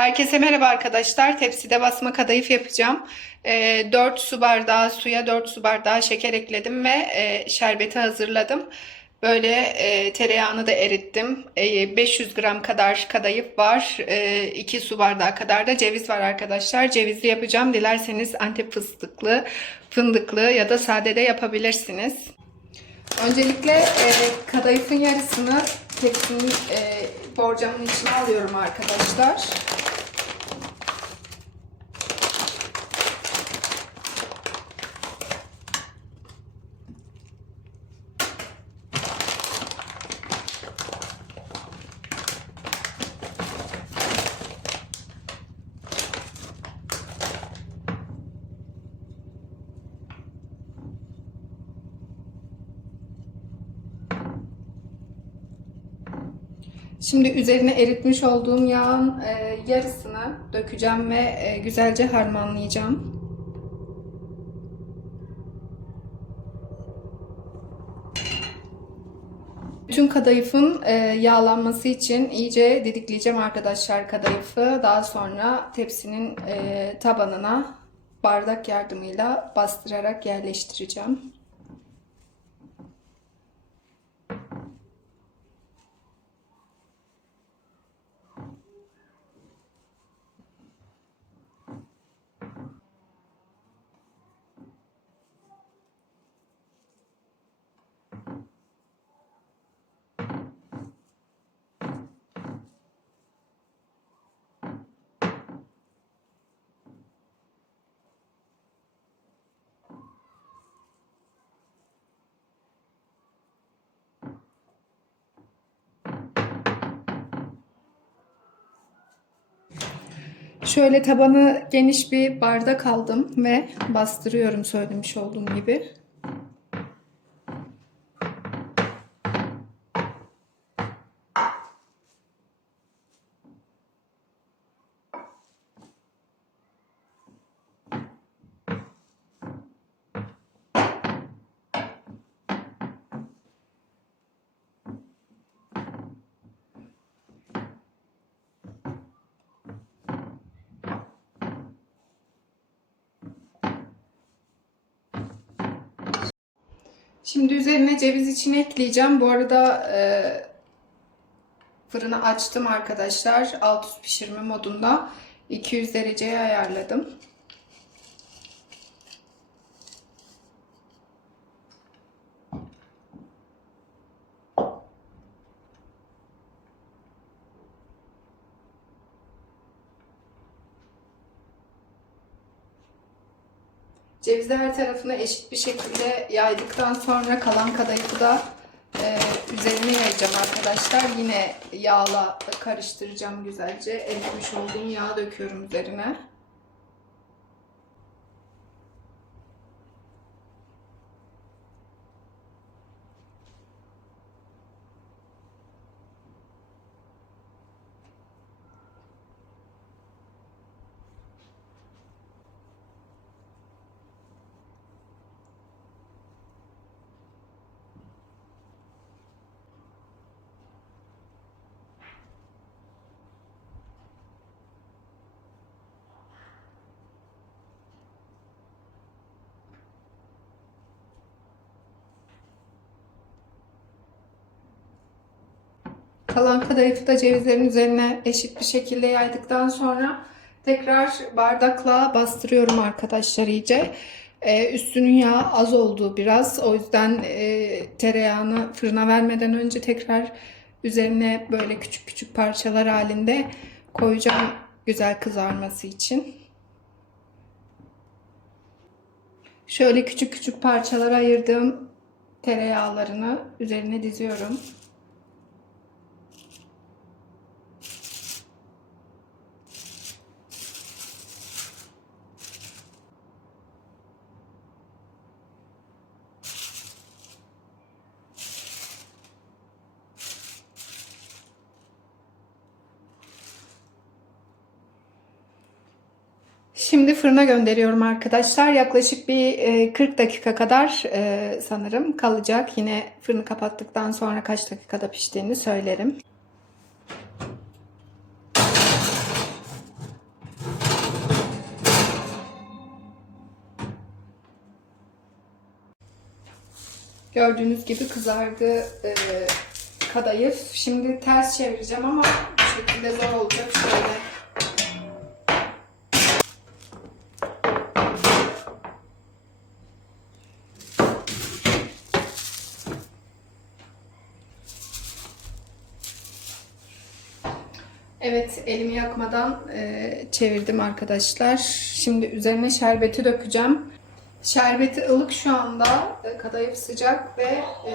Herkese merhaba arkadaşlar. Tepside basma kadayıf yapacağım. Ee, 4 su bardağı suya 4 su bardağı şeker ekledim ve e, şerbeti hazırladım. Böyle e, tereyağını da erittim. E, 500 gram kadar kadayıf var. E, 2 su bardağı kadar da ceviz var arkadaşlar. Cevizli yapacağım. Dilerseniz antep fıstıklı, fındıklı ya da sade de yapabilirsiniz. Öncelikle e, kadayıfın yarısını tepsinin e, borcamın içine alıyorum arkadaşlar. Şimdi üzerine eritmiş olduğum yağın e, yarısını dökeceğim ve e, güzelce harmanlayacağım. Bütün kadayıfın e, yağlanması için iyice didikleyeceğim arkadaşlar kadayıfı. Daha sonra tepsinin e, tabanına bardak yardımıyla bastırarak yerleştireceğim. Şöyle tabanı geniş bir bardak aldım ve bastırıyorum söylemiş olduğum gibi. Şimdi üzerine ceviz içine ekleyeceğim. Bu arada e, fırını açtım arkadaşlar. Alt üst pişirme modunda 200 dereceye ayarladım. Cevizi her tarafına eşit bir şekilde yaydıktan sonra kalan kadayıfı da e, üzerine yayacağım arkadaşlar. Yine yağla karıştıracağım güzelce. Erimiş olduğum yağ döküyorum üzerine. Kalan kadayıfı da cevizlerin üzerine eşit bir şekilde yaydıktan sonra tekrar bardakla bastırıyorum arkadaşlar iyice. Ee, üstünün yağı az oldu biraz. O yüzden e, tereyağını fırına vermeden önce tekrar üzerine böyle küçük küçük parçalar halinde koyacağım güzel kızarması için. Şöyle küçük küçük parçalara ayırdığım tereyağlarını üzerine diziyorum. Şimdi fırına gönderiyorum arkadaşlar. Yaklaşık bir e, 40 dakika kadar e, sanırım kalacak. Yine fırını kapattıktan sonra kaç dakikada piştiğini söylerim. Gördüğünüz gibi kızardı e, kadayıf. Şimdi ters çevireceğim ama bu şekilde zor olacak. Şöyle Evet, elimi yakmadan e, çevirdim arkadaşlar. Şimdi üzerine şerbeti dökeceğim. Şerbeti ılık şu anda. E, kadayıf sıcak ve e,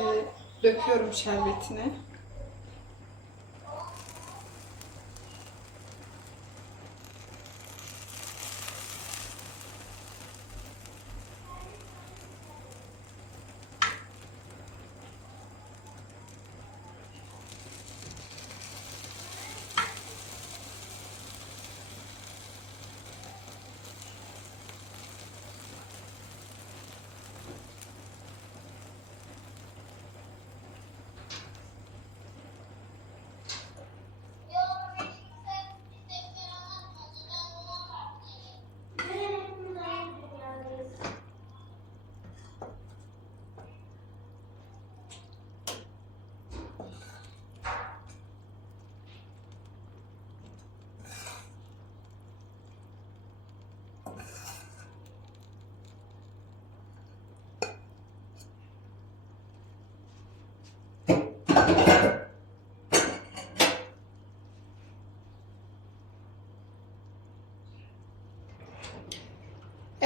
döküyorum şerbetini.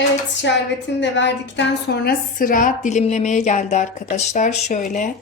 Evet, şerbetini de verdikten sonra sıra dilimlemeye geldi arkadaşlar. Şöyle.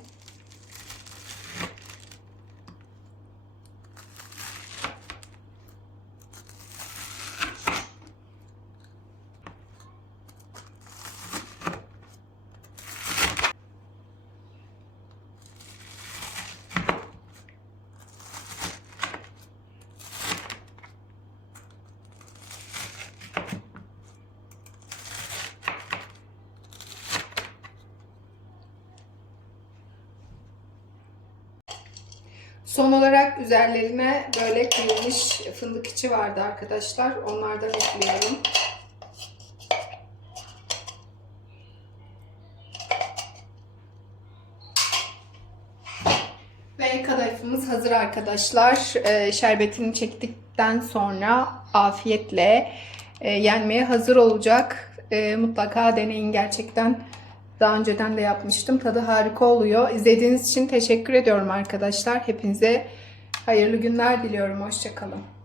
Son olarak üzerlerine böyle kıyılmış fındık içi vardı arkadaşlar. Onlardan ekliyorum. Ve kadayıfımız hazır arkadaşlar. Ee, şerbetini çektikten sonra afiyetle e, yenmeye hazır olacak. E, mutlaka deneyin gerçekten. Daha önceden de yapmıştım. Tadı harika oluyor. İzlediğiniz için teşekkür ediyorum arkadaşlar. Hepinize hayırlı günler diliyorum. Hoşçakalın.